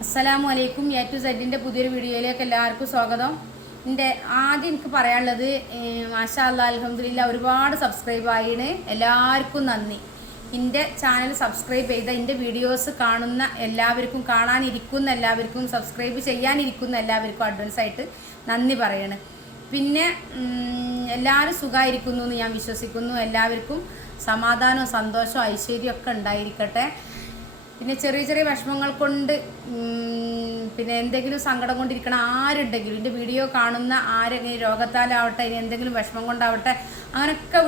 അസ്സലാമു അലൈക്കും. A to സെഡിൻ്റെ പുതിയൊരു വീഡിയോയിലേക്ക് എല്ലാവർക്കും സ്വാഗതം. ആദ്യം എനിക്ക് പറയാനുള്ളത്, മാഷാ അല്ലാഹ് അൽഹംദുലില്ലാഹ് ഒരുപാട് സബ്സ്ക്രൈബ് ആയിന്. എല്ലാവർക്കും നന്ദി. എൻ്റെ ചാനൽ സബ്സ്ക്രൈബ് ചെയ്ത എൻ്റെ വീഡിയോസ് കാണുന്ന എല്ലാവർക്കും, കാണാനിരിക്കുന്ന എല്ലാവർക്കും, സബ്സ്ക്രൈബ് ചെയ്യാനിരിക്കുന്ന എല്ലാവർക്കും അഡ്വാൻസ് ആയിട്ട് നന്ദി പറയണം. പിന്നെ എല്ലാവരും സുഖമായിരിക്കുന്നു എന്ന് ഞാൻ വിശ്വസിക്കുന്നു. എല്ലാവർക്കും സമാധാനവും സന്തോഷവും ഐശ്വര്യമൊക്കെ ഉണ്ടായിരിക്കട്ടെ. പിന്നെ ചെറിയ ചെറിയ വിഷമങ്ങൾ കൊണ്ട് പിന്നെ എന്തെങ്കിലും സങ്കടം കൊണ്ടിരിക്കണം ആരുണ്ടെങ്കിലും, എൻ്റെ വീഡിയോ കാണുന്ന ആരെങ്കിലും രോഗത്താലാവട്ടെ, ഇനി എന്തെങ്കിലും വിഷമം കൊണ്ടാവട്ടെ, അങ്ങനെയൊക്കെ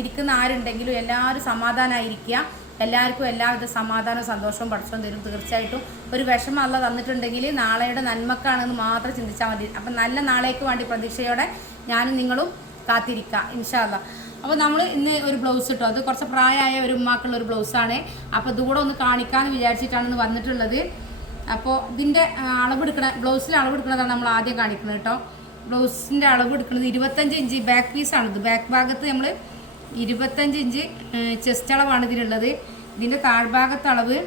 ഇരിക്കുന്ന ആരുണ്ടെങ്കിലും എല്ലാവരും സമാധാനമായിരിക്കുക. എല്ലാവർക്കും എല്ലാവിധ സമാധാനവും സന്തോഷവും പഠിച്ചോൻ തരും. തീർച്ചയായിട്ടും ഒരു വിഷമം അല്ല തന്നിട്ടുണ്ടെങ്കിൽ നാളെയുടെ നന്മക്കാണെന്ന് മാത്രം ചിന്തിച്ചാൽ മതി. അപ്പം നല്ല നാളേക്ക് വേണ്ടി പ്രതീക്ഷയോടെ ഞാനും നിങ്ങളും കാത്തിരിക്കുക ഇൻഷാ അല്ലാഹ്. അപ്പോൾ നമ്മൾ ഇന്ന് ഒരു ബ്ലൗസ് ഇട്ടോ, അത് കുറച്ച് പ്രായമായ ഒരു ഉമ്മാക്കുള്ള ഒരു ബ്ലൗസാണ്. അപ്പോൾ ഇതുകൂടെ ഒന്ന് കാണിക്കാമെന്ന് വിചാരിച്ചിട്ടാണ് ഇന്ന് വന്നിട്ടുള്ളത്. അപ്പോൾ ഇതിൻ്റെ അളവെടുക്കണ, ബ്ലൗസിൽ അളവെടുക്കണതാണ് നമ്മൾ ആദ്യം കാണിക്കുന്നത് കേട്ടോ. ബ്ലൗസിൻ്റെ അളവ് എടുക്കുന്നത് 25 ഇഞ്ച് ബാക്ക് പീസാണിത്. ബാക്ക് ഭാഗത്ത് നമ്മൾ 25 ഇഞ്ച് ചെസ്റ്റ് അളവാണ് ഇതിനുള്ളത്. ഇതിൻ്റെ താഴ്ഭാഗത്ത് അളവ്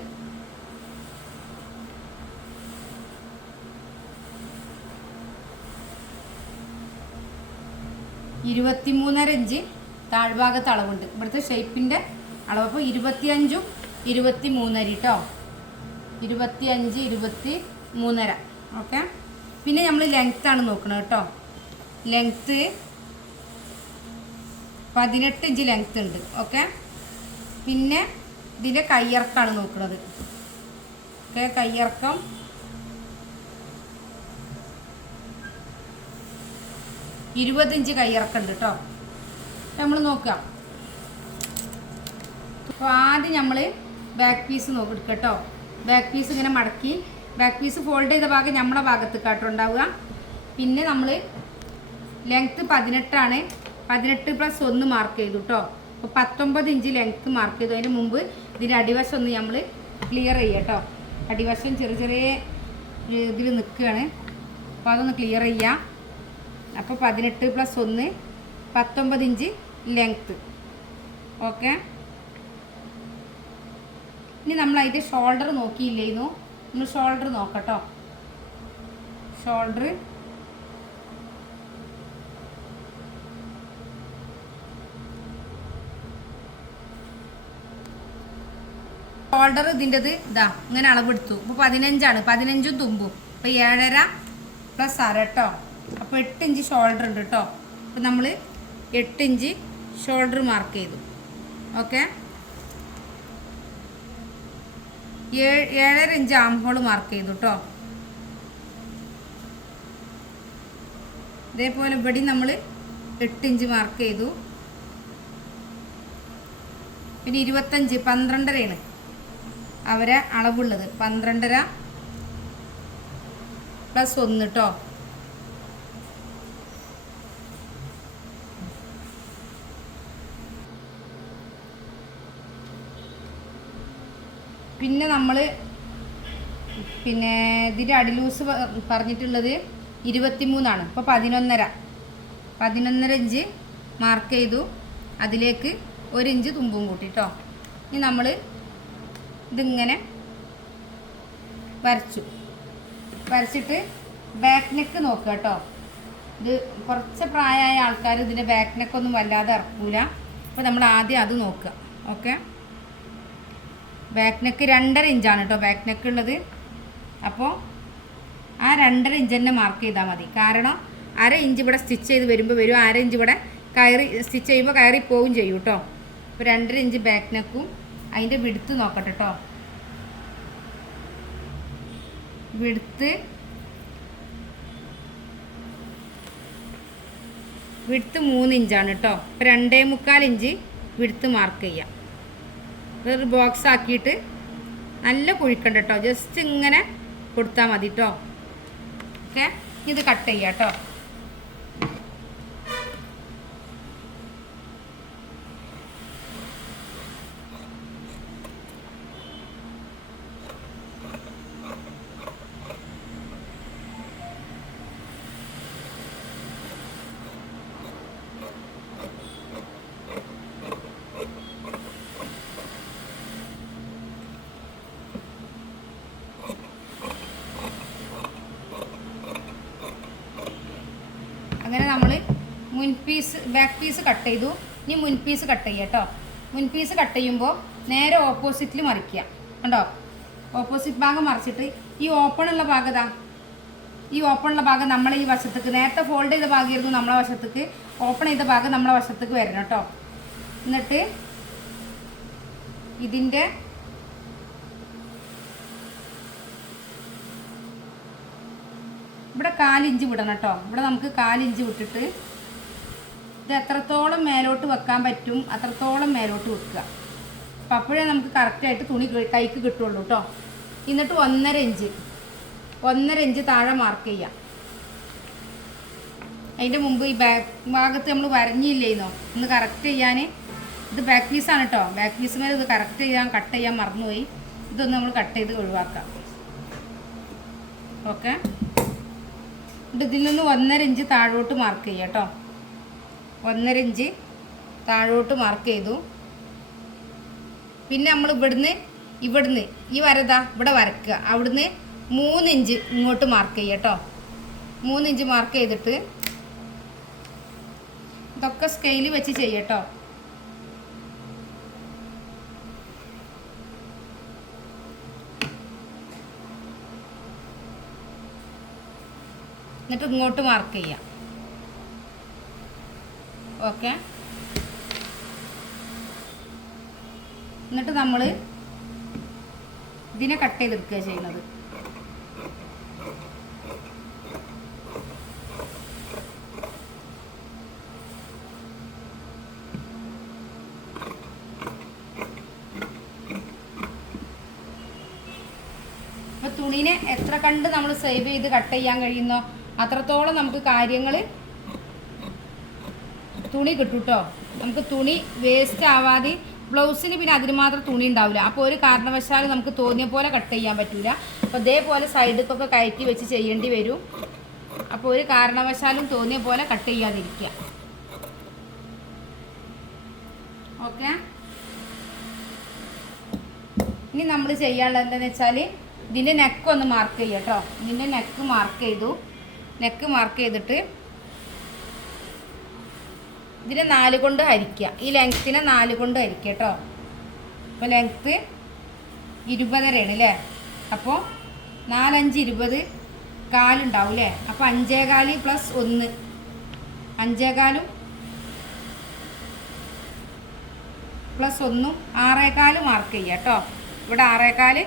23.5 ഇഞ്ച് താഴ്ഭാഗത്ത് അളവുണ്ട്. ഇവിടുത്തെ ഷേപ്പിൻ്റെ അളവ് അപ്പോൾ 25ഉം 23.5 കേട്ടോ. 25, 23.5. ഓക്കെ. പിന്നെ നമ്മൾ ലെങ്ത്താണ് നോക്കുന്നത് കേട്ടോ. ലെങ്ത്ത് 18 ഇഞ്ച് ലെങ്ത്ത് ഉണ്ട്. ഓക്കെ. പിന്നെ ഇതിൻ്റെ കയ്യിറക്കാണ് നോക്കുന്നത്. ഓക്കെ. കയ്യിറക്കം 20 ഇഞ്ച് കയ്യിറക്കം ഉണ്ട് കേട്ടോ. നമ്മൾ നോക്കാം. അപ്പോൾ ആദ്യം നമ്മൾ ബാക്ക് പീസ് എടുക്കുക കേട്ടോ. ബാക്ക് പീസ് ഇങ്ങനെ മടക്കി, ബാക്ക് പീസ് ഫോൾഡ് ചെയ്ത ഭാഗം നമ്മുടെ ഭാഗത്ത് കാട്ടുണ്ടാവുക. പിന്നെ നമ്മൾ ലെങ്ത്ത് 18 ആണ്. 18+1 മാർക്ക് ചെയ്തു കേട്ടോ. അപ്പോൾ 19 ഇഞ്ച് ലെങ്ത്ത് മാർക്ക് ചെയ്തു. അതിന് മുമ്പ് ഇതിൻ്റെ അടിവശം ഒന്ന് നമ്മൾ ക്ലിയർ ചെയ്യുക കേട്ടോ. അടിവശം ചെറിയ ചെറിയ ഇതിൽ നിൽക്കുകയാണ്. അപ്പോൾ അതൊന്ന് ക്ലിയർ ചെയ്യുക. അപ്പോൾ 18+1 19 ഇഞ്ച് ലെങ്ത്ത്. ഓക്കെ. ഇനി നമ്മൾ അതിൻ്റെ ഷോൾഡർ നോക്കിയില്ലേന്നു. നമ്മൾ ഷോൾഡർ നോക്കട്ടോ. ഷോൾഡർ ഇതിൻ്റെത് ഇതാ ഇങ്ങനെ അളവെടുത്തു. അപ്പോൾ 15ആണ്. 15ഉം തുമ്പും. അപ്പോൾ 7.5 + അര കേട്ടോ. അപ്പോൾ 8 ഇഞ്ച് ഷോൾഡർ ഉണ്ട് കേട്ടോ. അപ്പോൾ നമ്മൾ 8 ഇഞ്ച് ഷോൾഡർ മാർക്ക് ചെയ്തു. Okay. 7.5 inch arm hole mark ചെയ്തു കേട്ടോ. ഇതേപോലെ ഇവിടെ നമ്മൾ 8 ഇഞ്ച് മാർക്ക് ചെയ്തു. പിന്നെ 25, 12.5 അവരെ അളവുള്ളത്. 12.5 + 1 കേട്ടോ. പിന്നെ നമ്മൾ ഇതിൻ്റെ അടിലൂസ് പറഞ്ഞിട്ടുള്ളത് 23ആണ്. അപ്പോൾ 11.5 ഇഞ്ച് മാർക്ക് ചെയ്തു. അതിലേക്ക് 1 ഇഞ്ച് തുമ്പും കൂട്ടി കേട്ടോ. ഇനി നമ്മൾ ഇതിങ്ങനെ വരച്ചിട്ട് ബാക്ക് നെക്ക് നോക്കുക കേട്ടോ. ഇത് കുറച്ച് പ്രായമായ ആൾക്കാർ ഇതിൻ്റെ ബാക്ക് നെക്കൊന്നും വല്ലാതെ ഇറക്കൂല. അപ്പോൾ നമ്മൾ ആദ്യം അത് നോക്കുക. ഓക്കെ. ബാക്ക് നെക്ക് 2.5 ഇഞ്ചാണ് കേട്ടോ ബാക്ക് നെക്ക് ഉള്ളത്. അപ്പോൾ ആ 2.5 ഇഞ്ച് തന്നെ മാർക്ക് ചെയ്താൽ മതി. കാരണം 1/2 ഇഞ്ച് ഇവിടെ സ്റ്റിച്ച് ചെയ്ത് വരുമ്പോൾ വരും, 1/2 ഇഞ്ച് ഇവിടെ സ്റ്റിച്ച് ചെയ്യുമ്പോൾ കയറി പോവും ചെയ്യും കേട്ടോ. അപ്പോൾ 2.5 ഇഞ്ച് ബാക്ക് നെക്കും അതിൻ്റെ വിടുത്ത് നോക്കട്ടെ കേട്ടോ. വിടുത്ത് 3 ഇഞ്ചാണ് കേട്ടോ. അപ്പോൾ 2.25 ഇഞ്ച് വിടുത്ത് മാർക്ക് ചെയ്യാം. അതൊരു ബോക്സ് ആക്കിയിട്ട് നല്ല കുഴിക്കണ്ട കേട്ടോ. ജസ്റ്റ് ഇങ്ങനെ കൊടുത്താൽ മതി കേട്ടോ. ഓക്കെ. ഇത് കട്ട് ചെയ്യാം കേട്ടോ. അങ്ങനെ നമ്മൾ ബാക്ക് പീസ് കട്ട് ചെയ്തു. ഇനി മുൻ പീസ് കട്ട് ചെയ്യുക കേട്ടോ. മുൻ പീസ് കട്ട് ചെയ്യുമ്പോൾ നേരെ ഓപ്പോസിറ്റിൽ മറിക്കുക. കണ്ടോ, ഓപ്പോസിറ്റ് ഭാഗം മറിച്ചിട്ട് ഈ ഓപ്പണുള്ള ഭാഗത്താ, ഈ ഓപ്പണുള്ള ഭാഗം നമ്മളെ ഈ വശത്തേക്ക്, നേരത്തെ ഫോൾഡ് ചെയ്ത ഭാഗമായിരുന്നു നമ്മളെ വശത്തേക്ക്, ഓപ്പൺ ചെയ്ത ഭാഗം നമ്മളെ വശത്തേക്ക് വരണം കേട്ടോ. എന്നിട്ട് ഇതിൻ്റെ ഇവിടെ 1/4 ഇഞ്ച് വിടണം കേട്ടോ. ഇവിടെ നമുക്ക് 1/4 ഇഞ്ച് വിട്ടിട്ട് ഇത് എത്രത്തോളം മേലോട്ട് വെക്കാൻ പറ്റും അത്രത്തോളം മേലോട്ട് വെക്കുക. അപ്പം അപ്പോഴേ നമുക്ക് കറക്റ്റായിട്ട് തുണി കൈക്ക് കിട്ടുള്ളൂ കേട്ടോ. എന്നിട്ട് 1.5 ഇഞ്ച് താഴെ മാർക്ക് ചെയ്യാം. അതിൻ്റെ മുമ്പ് ഈ ബാക്ക് ഭാഗത്ത് നമ്മൾ വരഞ്ഞില്ലേന്നോ ഒന്ന് കറക്റ്റ് ചെയ്യാൻ. ഇത് ബാക്ക് പീസാണ് കേട്ടോ. ബാക്ക് പീസ് മേലെ ഇത് കറക്റ്റ് കട്ട് ചെയ്യാൻ മറന്നുപോയി. ഇതൊന്ന് നമ്മൾ കട്ട് ചെയ്ത് ഒഴിവാക്കാം. ഓക്കെ, ഇതിൽ നിന്ന് 1.5 ഇഞ്ച് താഴോട്ട് മാർക്ക് ചെയ്യാം കേട്ടോ. 1.5 ഇഞ്ച് താഴോട്ട് മാർക്ക് ചെയ്തു. പിന്നെ നമ്മൾ ഇവിടുന്ന് ഈ വരതാ ഇവിടെ വരക്കുക. അവിടുന്ന് 3 ഇഞ്ച് ഇങ്ങോട്ട് മാർക്ക് ചെയ്യുക കേട്ടോ. 3 ഇഞ്ച് മാർക്ക് ചെയ്തിട്ട് ഇതൊക്കെ സ്കെയിൽ വെച്ച് ചെയ്യട്ടോ. എന്നിട്ട് ഇങ്ങോട്ട് മാർക്ക് ചെയ്യാം. ഓക്കെ, എന്നിട്ട് നമ്മൾ ഇതിനെ കട്ട് ചെയ്തെടുക്കുക ചെയ്യുന്നത്. അപ്പോൾ തുണീനെ എത്ര കണ്ട് നമ്മൾ സേവ് ചെയ്ത് കട്ട് ചെയ്യാൻ കഴിയുന്നോ അത്രത്തോളം നമുക്ക് കാര്യങ്ങൾ തുണി കിട്ടും കേട്ടോ. നമുക്ക് തുണി വേസ്റ്റ് ആവാതെ, ബ്ലൗസിന് പിന്നെ അതിന് മാത്രം തുണി ഉണ്ടാവില്ല. അപ്പോൾ ഒരു കാരണവശാലും നമുക്ക് തോന്നിയ പോലെ കട്ട് ചെയ്യാൻ പറ്റില്ല. അപ്പോൾ ഇതേപോലെ സൈഡിലേക്കൊക്കെ കയറ്റി വെച്ച് ചെയ്യേണ്ടി വരും. അപ്പോൾ ഒരു കാരണവശാലും തോന്നിയ പോലെ കട്ട് ചെയ്യാതിരിക്കുക. ഓക്കെ, ഇനി നമ്മൾ ചെയ്യാനുള്ളത് എന്താണെന്ന് വെച്ചാൽ ഇതിൻ്റെ നെക്ക് ഒന്ന് മാർക്ക് ചെയ്യുക കേട്ടോ. ഇതിൻ്റെ നെക്ക് മാർക്ക് ചെയ്തു. നെക്ക് മാർക്ക് ചെയ്തിട്ട് ഇതിനെ 4 കൊണ്ട് ഹരിക്കുക. ഈ ലെങ്ത്തിനെ 4 കൊണ്ട് ഹരിക്കുക കേട്ടോ. അപ്പോൾ ലെങ്ത്ത് 20.5 അല്ലേ. അപ്പോൾ 4 5 20 കാലുണ്ടാവും അല്ലേ. അപ്പോൾ 5.25 + 1 5.25 + 1 6.25 മാർക്ക് ചെയ്യുക കേട്ടോ. ഇവിടെ 6.25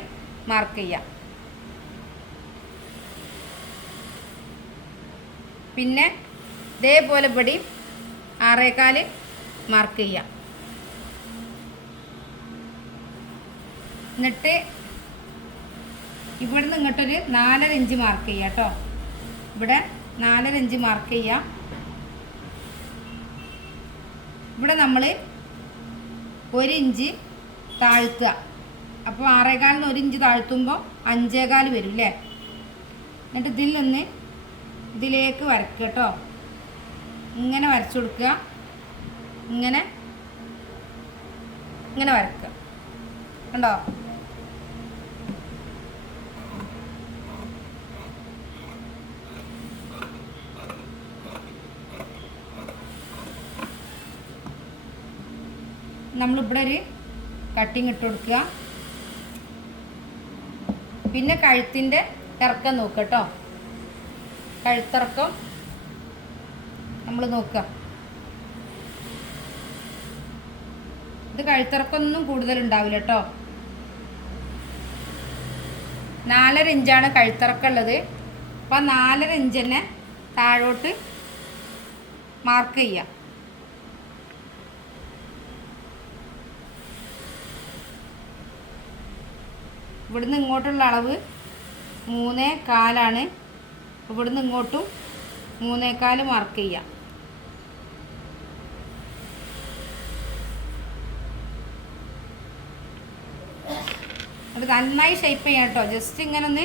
മാർക്ക് ചെയ്യാം. പിന്നെ ഇതേപോലെ ഇവിടെ 6.25 മാർക്ക് ചെയ്യാം. എന്നിട്ട് ഇവിടുന്ന് ഇങ്ങോട്ടൊരു 4.5 ഇഞ്ച് മാർക്ക് ചെയ്യാം കേട്ടോ. ഇവിടെ 4.5 ഇഞ്ച് മാർക്ക് ചെയ്യാം. ഇവിടെ നമ്മൾ 1 ഇഞ്ച് താഴ്ത്തുക. അപ്പോൾ 6.25 1 ഇഞ്ച് താഴ്ത്തുമ്പോൾ 5.25 വരും അല്ലേ. എന്നിട്ട് ഇതിൽ നിന്ന് ഇതിലേക്ക് വരയ്ക്കുക കേട്ടോ. ഇങ്ങനെ വരച്ചു കൊടുക്കുക. ഇങ്ങനെ വരയ്ക്കുക. കണ്ടോ, നമ്മളിവിടെ ഒരു കട്ടിങ് ഇട്ട് കൊടുക്കുക. പിന്നെ കഴുത്തിൻ്റെ ഇറക്കം നോക്കുക കേട്ടോ. കഴുത്തിറക്കം നമ്മൾ നോക്കുക. ഇത് കഴുത്തിറക്കൊന്നും കൂടുതലുണ്ടാവില്ല കേട്ടോ. 4.5 ഇഞ്ചാണ് കഴുത്തിറക്കുള്ളത്. അപ്പോൾ 4.5 ഇഞ്ച് തന്നെ താഴോട്ട് മാർക്ക് ചെയ്യുക. ഇവിടുന്ന് ഇങ്ങോട്ടുള്ള അളവ് 3.25 ഇവിടുന്ന് ഇങ്ങോട്ടും 3.25 മാർക്ക് ചെയ്യാം. അത് നന്നായി ഷേപ്പ് ചെയ്യാം കേട്ടോ. ജസ്റ്റ് ഇങ്ങനെ ഒന്ന്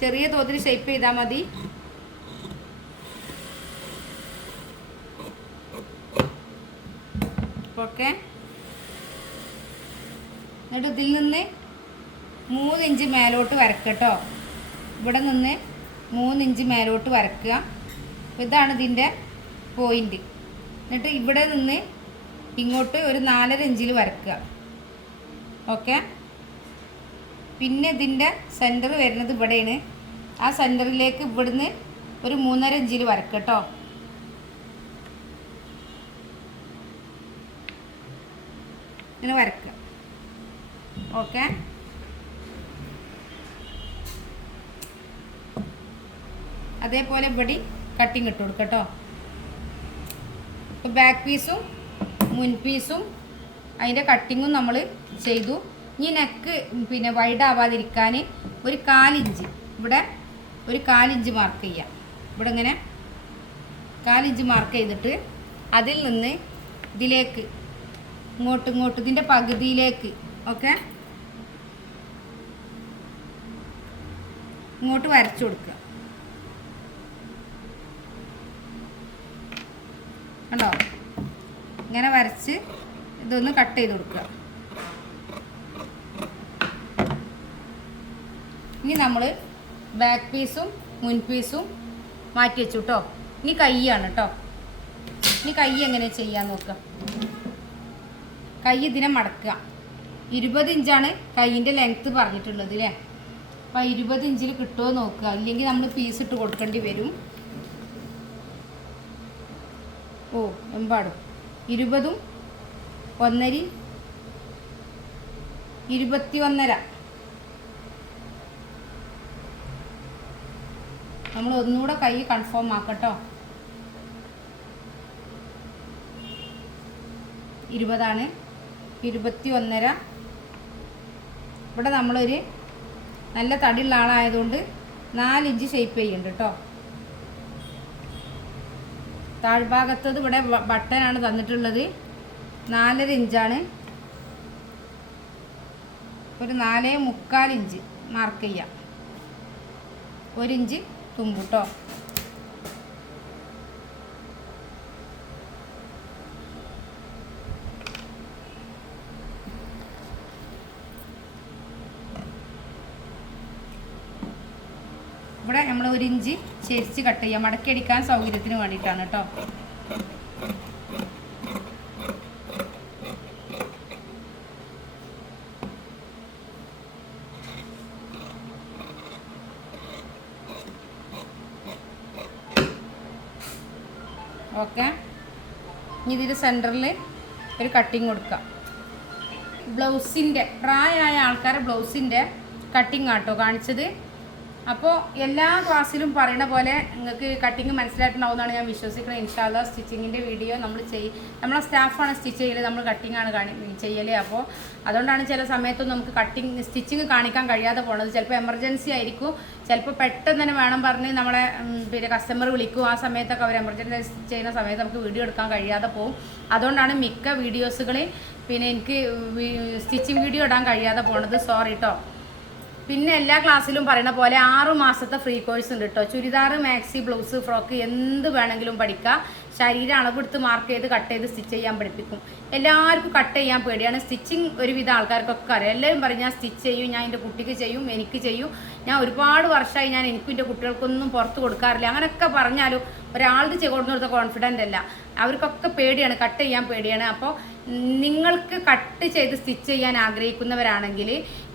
ചെറിയ തോതിൽ ഷേപ്പ് ചെയ്താൽ മതി. ഓക്കെ, എന്നിട്ട് ഇതിൽ നിന്ന് 3 ഇഞ്ച് മേലോട്ട് വരക്കട്ടോ. ഇവിടെ നിന്ന് 3 ഇഞ്ച് മേലോട്ട് വരക്കുക. ഇതാണ് ഇതിൻ്റെ പോയിൻ്റ്. എന്നിട്ട് ഇവിടെ നിന്ന് ഇങ്ങോട്ട് ഒരു 4.5 ഇഞ്ചിൽ വരക്കുക. ഓക്കെ. പിന്നെ ഇതിൻ്റെ സെൻറ്റർ വരുന്നത് ഇവിടെയാണ്. ആ സെൻറ്ററിലേക്ക് ഇവിടുന്ന് ഒരു 3.5 ഇഞ്ചിൽ വരക്കുക കേട്ടോ. ഇങ്ങനെ വരക്കുക. ഓക്കെ. അതേപോലെ ഇവിടെ കട്ടിങ് ഇട്ട് കൊടുക്കുക കേട്ടോ. ഇപ്പോൾ ബാക്ക് പീസും മുൻ പീസും അതിൻ്റെ കട്ടിങ്ങും നമ്മൾ ചെയ്തു. ഇനി നെക്ക് പിന്നെ വൈഡ് ആവാതിരിക്കാൻ ഒരു 1/4 ഇഞ്ച് ഇവിടെ ഒരു 1/4 ഇഞ്ച് മാർക്ക് ചെയ്യാം. ഇവിടെ ഇങ്ങനെ 1/4 ഇഞ്ച് മാർക്ക് ചെയ്തിട്ട് അതിൽ നിന്ന് ഇതിലേക്ക് ഇങ്ങോട്ട് ഇതിൻ്റെ പകുതിയിലേക്ക് ഓക്കെ ഇങ്ങോട്ട് വരച്ചു കൊടുക്കുക. കണ്ടോ? ഇങ്ങനെ വരച്ച് ഇതൊന്ന് കട്ട് ചെയ്ത് കൊടുക്കുക. ഇനി നമ്മൾ ബാക്ക് പീസും മുൻ പീസും മാറ്റി വെച്ചു കേട്ടോ. ഇനി കൈയാണ് കേട്ടോ. ഇനി കൈ എങ്ങനെ ചെയ്യാൻ നോക്കുക. കൈ ഇതിനെ മടക്കുക. 20 ഇഞ്ചാണ് കൈയിൻ്റെ ലെങ്ത്ത് പറഞ്ഞിട്ടുള്ളത് അല്ലേ. അപ്പോൾ 20 ഇഞ്ചിൽ കിട്ടുമോ നോക്കുക. ഇല്ലെങ്കിൽ നമ്മൾ പീസ് ഇട്ട് കൊടുക്കേണ്ടി വരും. എമ്പാടും 20ഉം 1.5 21.5. നമ്മൾ ഒന്നുകൂടെ കൈ കൺഫേം ആക്കട്ടോ. 20ആണ്. 21.5. ഇവിടെ നമ്മളൊരു നല്ല തടിയുള്ള ആളായതുകൊണ്ട് 4 ഇഞ്ച് ഷേപ്പ് ചെയ്യുന്നുണ്ട് കേട്ടോ. താഴ്ഭാഗത്തത് ഇവിടെ ബട്ടനാണ് തന്നിട്ടുള്ളത്. 4.5 ഇഞ്ചാണ്. ഒരു 4.25 ഇഞ്ച് മാർക്ക് ചെയ്യാം. 1 ഇഞ്ച് തുമ്പ് കേട്ടോ. ഇവിടെ നമ്മൾ 1 ഇഞ്ച് ചെരിച്ച് കട്ട് ചെയ്യാം. മടക്കി അടിക്കാൻ സൗകര്യത്തിന് വേണ്ടിയിട്ടാണ് കേട്ടോ. ഓക്കെ. ഇനി ഇതിൻ്റെ സെൻറ്ററിൽ ഒരു കട്ടിങ് കൊടുക്കുക. ബ്ലൗസിൻ്റെ പ്രായമായ ആൾക്കാരെ ബ്ലൗസിൻ്റെ കട്ടിങ് ആട്ടോ കാണിച്ചത്. അപ്പോൾ എല്ലാ ക്ലാസ്സിലും പറയുന്ന പോലെ നിങ്ങൾക്ക് കട്ടിങ് മനസ്സിലായിട്ടുണ്ടാവുമെന്നാണ് ഞാൻ വിശ്വസിക്കുന്നത്. ഇൻഷാ അല്ലാഹ് സ്റ്റിച്ചിങ്ങിൻ്റെ വീഡിയോ നമ്മളെ സ്റ്റാഫാണ് സ്റ്റിച്ച് ചെയ്യൽ, നമ്മൾ കട്ടിങ്ങാണ് ചെയ്യൽ. അപ്പോൾ അതുകൊണ്ടാണ് ചില സമയത്തൊന്നും നമുക്ക് സ്റ്റിച്ചിങ് കാണിക്കാൻ കഴിയാതെ പോണത്. ചിലപ്പോൾ എമർജൻസി ആയിരിക്കും, ചിലപ്പോൾ പെട്ടെന്ന് തന്നെ വേണം പറഞ്ഞ് നമ്മളെ പിന്നെ കസ്റ്റമർ വിളിക്കും. ആ സമയത്തൊക്കെ അവർ എമർജൻസി ചെയ്യുന്ന സമയത്ത് നമുക്ക് വീഡിയോ എടുക്കാൻ കഴിയാതെ പോകും. അതുകൊണ്ടാണ് മിക്ക വീഡിയോസുകളിൽ പിന്നെ എനിക്ക് സ്റ്റിച്ചിങ് വീഡിയോ ഇടാൻ കഴിയാതെ പോണത്. സോറി കേട്ടോ. പിന്നെ എല്ലാ ക്ലാസ്സിലും പറയുന്ന പോലെ 6 മാസത്തെ ഫ്രീ കോഴ്സ് ഉണ്ട് കേട്ടോ. ചുരിദാർ, മാക്സി, ബ്ലൗസ്, ഫ്രോക്ക് എന്ത് വേണമെങ്കിലും പഠിക്കാം. ശരീരം അളവെടുത്ത് മാർക്ക് ചെയ്ത് കട്ട് ചെയ്ത് സ്റ്റിച്ച് ചെയ്യാൻ പഠിപ്പിക്കും. എല്ലാവർക്കും കട്ട് ചെയ്യാൻ പേടിയാണ്. സ്റ്റിച്ചിങ് ഒരുവിധ ആൾക്കാർക്കൊക്കെ അറിയാം. എല്ലാവരും പറയും ഞാൻ സ്റ്റിച്ച് ചെയ്യും, ഞാൻ എൻ്റെ കുട്ടിക്ക് ചെയ്യും, എനിക്ക് ചെയ്യും, ഞാൻ ഒരുപാട് വർഷമായി ഞാൻ എനിക്കും എൻ്റെ കുട്ടികൾക്കൊന്നും പുറത്ത് കൊടുക്കാറില്ല, അങ്ങനെയൊക്കെ പറഞ്ഞാലും ഒരാളുടെ കൊടുത്ത കോൺഫിഡൻ്റ് അല്ല. അവർക്കൊക്കെ പേടിയാണ്, കട്ട് ചെയ്യാൻ പേടിയാണ്. അപ്പോൾ നിങ്ങൾക്ക് കട്ട് ചെയ്ത് സ്റ്റിച്ച് ചെയ്യാൻ ആഗ്രഹിക്കുന്നവരാണെങ്കിൽ,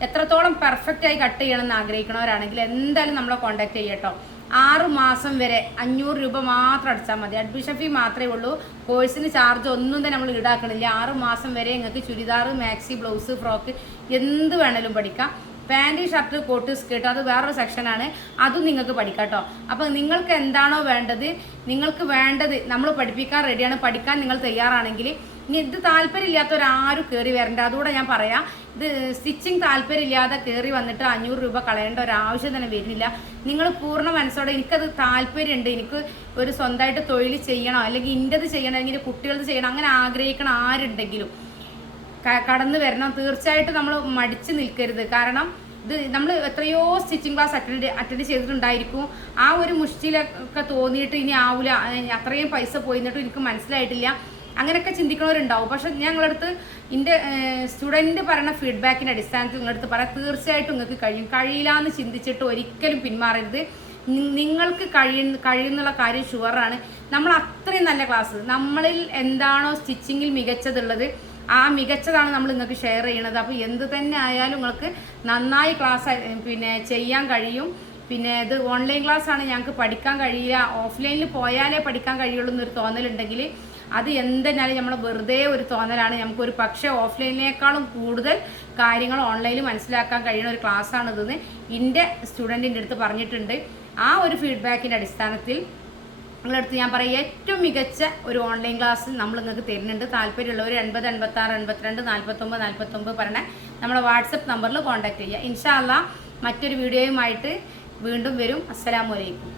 എത്രത്തോളം പെർഫെക്റ്റായി കട്ട് ചെയ്യണമെന്ന് ആഗ്രഹിക്കുന്നവരാണെങ്കിൽ എന്തായാലും നമ്മളെ കോൺടാക്ട് ചെയ്യട്ടോ. 6 മാസം വരെ 500 രൂപ മാത്രം അടിച്ചാൽ മതി. അഡ്മിഷൻ ഫീ മാത്രമേ ഉള്ളൂ. കോഴ്സിന് ചാർജ് ഒന്നും തന്നെ നമ്മൾ ഈടാക്കണില്ല. 6 മാസം വരെ നിങ്ങൾക്ക് ചുരിദാർ, മാക്സി, ബ്ലൗസ്, ഫ്രോക്ക് എന്ത് വേണമെങ്കിലും പഠിക്കാം. പാൻറ്, ഷർട്ട്, കോട്ട്, സ്കേർട്ട് അത് വേറൊരു സെക്ഷനാണ്, അതും നിങ്ങൾക്ക് പഠിക്കാം കേട്ടോ. അപ്പോൾ നിങ്ങൾക്ക് എന്താണോ വേണ്ടത്, നമ്മൾ പഠിപ്പിക്കാൻ റെഡിയാണ്. പഠിക്കാൻ നിങ്ങൾ തയ്യാറാണെങ്കിൽ ഇനി ഇത് താല്പര്യമില്ലാത്തവരാരും കയറി വരണ്ട. അതുകൂടെ ഞാൻ പറയാം. ഇത് സ്റ്റിച്ചിങ് താല്പര്യമില്ലാതെ കയറി വന്നിട്ട് 500 രൂപ കളയേണ്ട ഒരാവശ്യം തന്നെ വരുന്നില്ല. നിങ്ങൾ പൂർണ്ണ മനസ്സോടെ എനിക്കത് താല്പര്യമുണ്ട്, എനിക്ക് ഒരു സ്വന്തമായിട്ട് തൊഴിൽ ചെയ്യണം, അല്ലെങ്കിൽ ഇൻ്റെത് ചെയ്യണം, അല്ലെങ്കിൽ കുട്ടികളത് ചെയ്യണം, അങ്ങനെ ആഗ്രഹിക്കണം ആരുണ്ടെങ്കിലും കടന്നു വരണം. തീർച്ചയായിട്ടും നമ്മൾ മടിച്ച് നിൽക്കരുത്. കാരണം ഇത് നമ്മൾ എത്രയോ സ്റ്റിച്ചിങ് ക്ലാസ് അറ്റൻഡ് ചെയ്തിട്ടുണ്ടായിരിക്കും. ആ ഒരു മുഷ്ടിയിലൊക്കെ തോന്നിയിട്ട് ഇനി ആവില്ല, അത്രയും പൈസ പോയിന്നിട്ടും എനിക്ക് മനസ്സിലായിട്ടില്ല, അങ്ങനെയൊക്കെ ചിന്തിക്കുന്നവരുണ്ടാവും. പക്ഷെ ഞങ്ങളടുത്ത് എൻ്റെ സ്റ്റുഡൻറ്റ് പറയുന്ന ഫീഡ്ബാക്കിൻ്റെ അടിസ്ഥാനത്തിൽ നിങ്ങളടുത്ത് പറയാം, തീർച്ചയായിട്ടും നിങ്ങൾക്ക് കഴിയില്ല എന്ന് ചിന്തിച്ചിട്ട് ഒരിക്കലും പിന്മാറരുത്. നിങ്ങൾക്ക് കഴിയുന്നുള്ള കാര്യം ഷുവറാണ്. നമ്മൾ അത്രയും നല്ല ക്ലാസ്, നമ്മളിൽ എന്താണോ സ്റ്റിച്ചിങ്ങിൽ മികച്ചതുള്ളത് ആ മികച്ചതാണ് നമ്മൾ നിങ്ങൾക്ക് ഷെയർ ചെയ്യണത്. അപ്പോൾ എന്ത് തന്നെ ആയാലും നിങ്ങൾക്ക് നന്നായി ക്ലാസ് ചെയ്യാൻ കഴിയും. പിന്നെ ഇത് ഓൺലൈൻ ക്ലാസ് ആണ്, ഞങ്ങൾക്ക് പഠിക്കാൻ കഴിയില്ല, ഓഫ്ലൈനിൽ പോയാലേ പഠിക്കാൻ കഴിയുള്ളൂ എന്നൊരു തോന്നലുണ്ടെങ്കിൽ അത് എന്തെന്നാലും നമ്മൾ വെറുതെ ഒരു തോന്നലാണ്. നമുക്കൊരു പക്ഷേ ഓഫ്ലൈനിനേക്കാളും കൂടുതൽ കാര്യങ്ങൾ ഓൺലൈനിൽ മനസ്സിലാക്കാൻ കഴിയുന്ന ഒരു ക്ലാസ്സാണ് ഇതെന്ന് എൻ്റെ സ്റ്റുഡൻറ്റിൻ്റെ അടുത്ത് പറഞ്ഞിട്ടുണ്ട്. ആ ഒരു ഫീഡ്ബാക്കിൻ്റെ അടിസ്ഥാനത്തിൽ നിങ്ങളടുത്ത് ഞാൻ പറയാം, ഏറ്റവും മികച്ച ഒരു ഓൺലൈൻ ക്ലാസ് നമ്മൾ നിങ്ങൾക്ക് തരുന്നുണ്ട്. താല്പര്യമുള്ളവർ 80 86 82 49 49 പറഞ്ഞ നമ്മുടെ വാട്സപ്പ് നമ്പറിൽ കോൺടാക്ട് ചെയ്യുക. ഇൻഷാ അല്ലാഹ് മറ്റൊരു വീഡിയോയുമായിട്ട് വീണ്ടും വരും. അസ്സലാമു അലൈക്കും.